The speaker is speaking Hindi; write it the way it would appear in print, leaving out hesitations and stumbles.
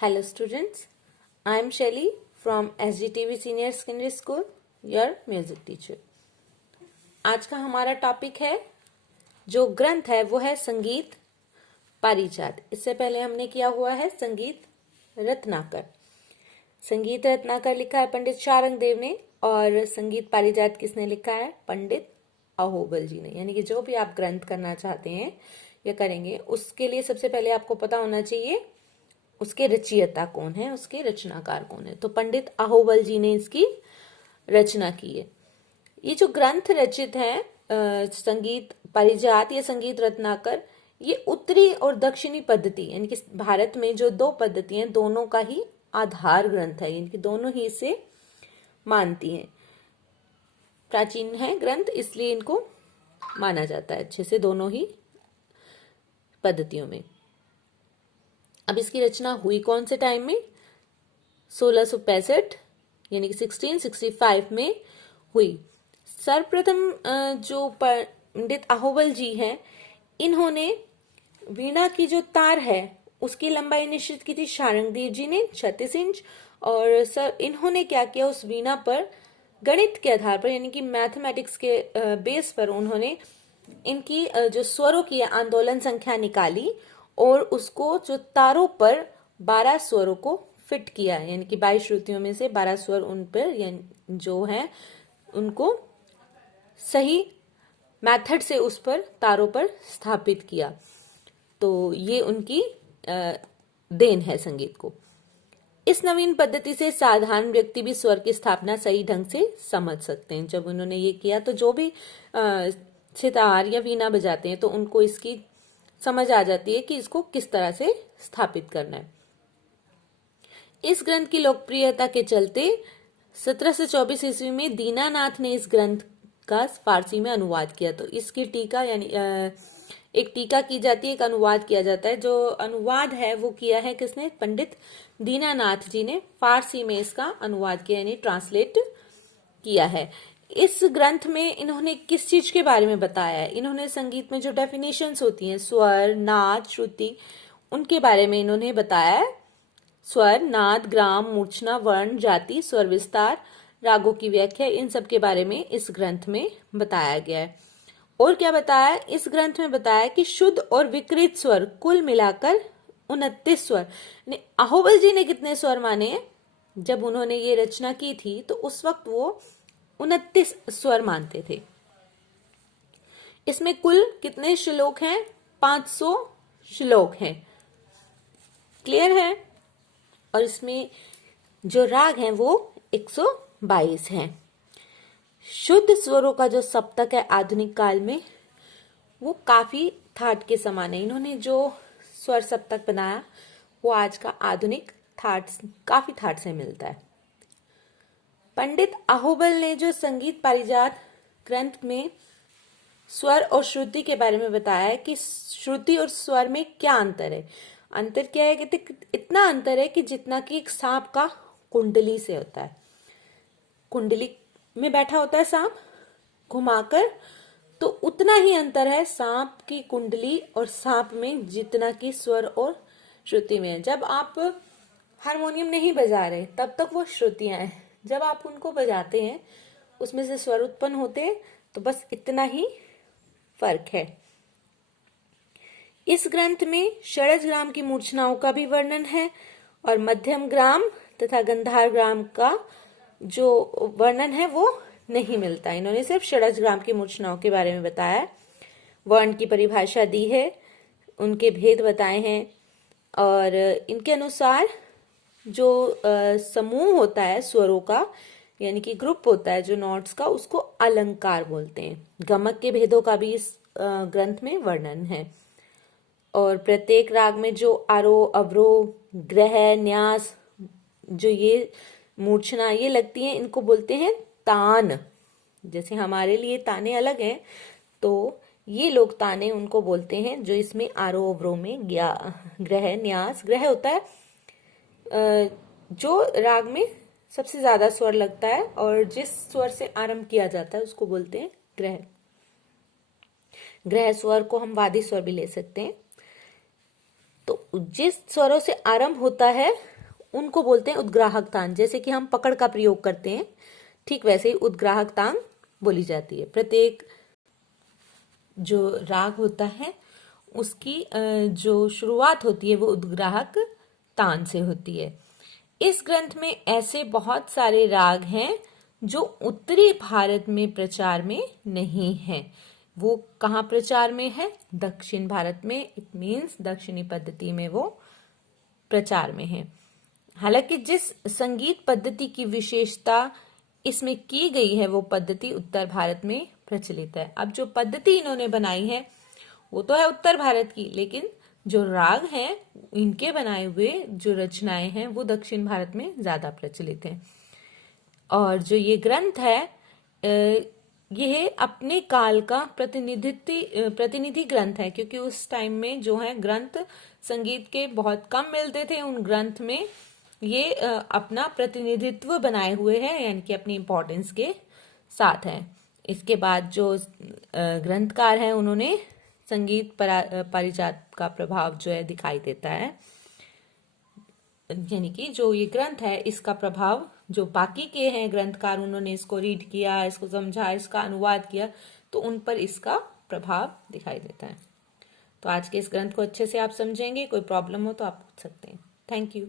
Hello students, I am Shelly from SGTV Senior Secondary School, your music teacher. आज का हमारा टॉपिक है, जो ग्रंथ है वो है संगीत पारिजात। इससे पहले हमने किया हुआ है संगीत रत्नाकर। संगीत रत्नाकर लिखा है पंडित शारंगदेव ने और संगीत पारिजात किसने लिखा है? पंडित अहोबल जी ने। यानी कि जो भी आप ग्रंथ करना चाहते हैं या करेंगे उसके लिए सबसे पहले आपको पता होना चाहिए उसके रचयिता कौन है, उसके रचनाकार कौन है। तो पंडित अहोबल जी ने इसकी रचना की है। ये जो ग्रंथ रचित है संगीत पारिजात या संगीत रत्नाकर, ये उत्तरी और दक्षिणी पद्धति यानी कि भारत में जो दो पद्धति हैं दोनों का ही आधार ग्रंथ है। यानी कि दोनों ही इसे मानती हैं। प्राचीन है ग्रंथ, इसलिए इनको माना जाता है अच्छे से दोनों ही पद्धतियों में। अब इसकी रचना हुई कौन से टाइम में? 1665 यानी कि 1665 में हुई। सर्वप्रथम जो पंडित अहोबल जी हैं, इन्होंने वीणा की जो तार है उसकी लंबाई निश्चित की थी शारंगदेव जी ने 36 इंच। और इन्होंने क्या किया, उस वीणा पर गणित के आधार पर यानी कि मैथमेटिक्स के बेस पर उन्होंने इनकी जो स्वरों की आंदोलन संख्या निकाली और उसको जो तारों पर 12 स्वरों को फिट किया। यानी कि 22 श्रुतियों में से 12 स्वर उन पर जो है उनको सही मेथड से उस पर तारों पर स्थापित किया। तो ये उनकी देन है संगीत को। इस नवीन पद्धति से साधारण व्यक्ति भी स्वर की स्थापना सही ढंग से समझ सकते हैं। जब उन्होंने ये किया तो जो भी सितार या वीणा बजाते हैं तो उनको इसकी समझ आ जाती है कि इसको किस तरह से स्थापित करना है। इस ग्रंथ की लोकप्रियता के चलते 1724 ईस्वी में दीनानाथ ने इस ग्रंथ का फारसी में अनुवाद किया। तो इसकी टीका यानी एक टीका की जाती है, एक अनुवाद किया जाता है। जो अनुवाद है वो किया है किसने? पंडित दीनानाथ जी ने फारसी में इसका अनुवाद किया यानी ट्रांसलेट किया है। इस ग्रंथ में इन्होंने किस चीज के बारे में बताया है? इन्होंने संगीत में जो डेफिनेशंस होती हैं, स्वर, नाद, श्रुति, उनके बारे में इन्होंने बताया है। स्वर, नाद, ग्राम, मूर्छना, वर्ण, जाति, स्वर विस्तार, रागों की व्याख्या, इन सब के बारे में इस ग्रंथ में बताया गया है। और क्या बताया? इस ग्रंथ में बताया कि शुद्ध और विकृत स्वर कुल मिलाकर 29 स्वर। अहोबल जी ने कितने स्वर माने? जब उन्होंने ये रचना की थी तो उस वक्त वो 29 स्वर मानते थे। इसमें कुल कितने श्लोक हैं? 500 श्लोक हैं। क्लियर है? और इसमें जो राग हैं वो 122 हैं। शुद्ध स्वरों का जो सप्तक है आधुनिक काल में वो काफी थाट के समान है। इन्होंने जो स्वर सप्तक बनाया वो आज का आधुनिक काफी थाट से मिलता है। पंडित अहोबल ने जो संगीत पारिजात ग्रंथ में स्वर और श्रुति के बारे में बताया है कि श्रुति और स्वर में क्या अंतर है। अंतर क्या है कि इतना अंतर है कि जितना कि एक सांप का कुंडली से होता है। कुंडली में बैठा होता है सांप घुमाकर, तो उतना ही अंतर है सांप की कुंडली और सांप में जितना कि स्वर और श्रुति में है। जब आप हारमोनियम नहीं बजा रहे तब तक वो श्रुतियां हैं, जब आप उनको बजाते हैं उसमें से स्वर उत्पन्न होते हैं। तो बस इतना ही फर्क है। इस ग्रंथ में षड्ज ग्राम की मूर्छनाओं का भी वर्णन है और मध्यम ग्राम तथा गंधार ग्राम का जो वर्णन है वो नहीं मिलता। इन्होंने सिर्फ षड्ज ग्राम की मूर्छनाओं के बारे में बताया, वर्ण की परिभाषा दी है, उनके भेद बताए हैं। और इनके अनुसार जो समूह होता है स्वरों का यानी कि ग्रुप होता है जो नोट्स का, उसको अलंकार बोलते हैं। गमक के भेदों का भी इस ग्रंथ में वर्णन है। और प्रत्येक राग में जो आरोह, अवरोह, ग्रह, न्यास, जो ये मूर्छना ये लगती हैं, इनको बोलते हैं तान। जैसे हमारे लिए ताने अलग हैं, तो ये लोग ताने उनको बोलते हैं जो इसमें आरोह अवरोह में ग्रह, न्यास, ग्रह होता है जो राग में सबसे ज्यादा स्वर लगता है और जिस स्वर से आरंभ किया जाता है उसको बोलते हैं ग्रह। ग्रह स्वर को हम वादी स्वर भी ले सकते हैं। तो जिस स्वरों से आरंभ होता है उनको बोलते हैं उद्ग्राहक तान। जैसे कि हम पकड़ का प्रयोग करते हैं, ठीक वैसे ही उद्ग्राहक तान बोली जाती है। प्रत्येक जो राग होता है उसकी जो शुरुआत होती है वो उद्ग्राहक तान से होती है। इस ग्रंथ में ऐसे बहुत सारे राग हैं जो उत्तरी भारत में प्रचार में नहीं है। वो कहाँ प्रचार में है? दक्षिण भारत में। इट मीन्स दक्षिणी पद्धति में वो प्रचार में है। हालांकि जिस संगीत पद्धति की विशेषता इसमें की गई है वो पद्धति उत्तर भारत में प्रचलित है। अब जो पद्धति इन्होंने बनाई है वो तो है उत्तर भारत की, लेकिन जो राग हैं इनके बनाए हुए जो रचनाएं हैं वो दक्षिण भारत में ज्यादा प्रचलित हैं। और जो ये ग्रंथ है यह अपने काल का प्रतिनिधि ग्रंथ है, क्योंकि उस टाइम में जो है ग्रंथ संगीत के बहुत कम मिलते थे। उन ग्रंथ में ये अपना प्रतिनिधित्व बनाए हुए हैं, यानी कि अपनी इम्पोर्टेंस के साथ है। इसके बाद जो ग्रंथकार हैं उन्होंने संगीत पारिजात का प्रभाव जो है दिखाई देता है, यानी कि जो ये ग्रंथ है इसका प्रभाव जो बाकी के हैं ग्रंथकार, उन्होंने इसको रीड किया, इसको समझा, इसका अनुवाद किया, तो उन पर इसका प्रभाव दिखाई देता है। तो आज के इस ग्रंथ को अच्छे से आप समझेंगे। कोई प्रॉब्लम हो तो आप पूछ सकते हैं। Thank you.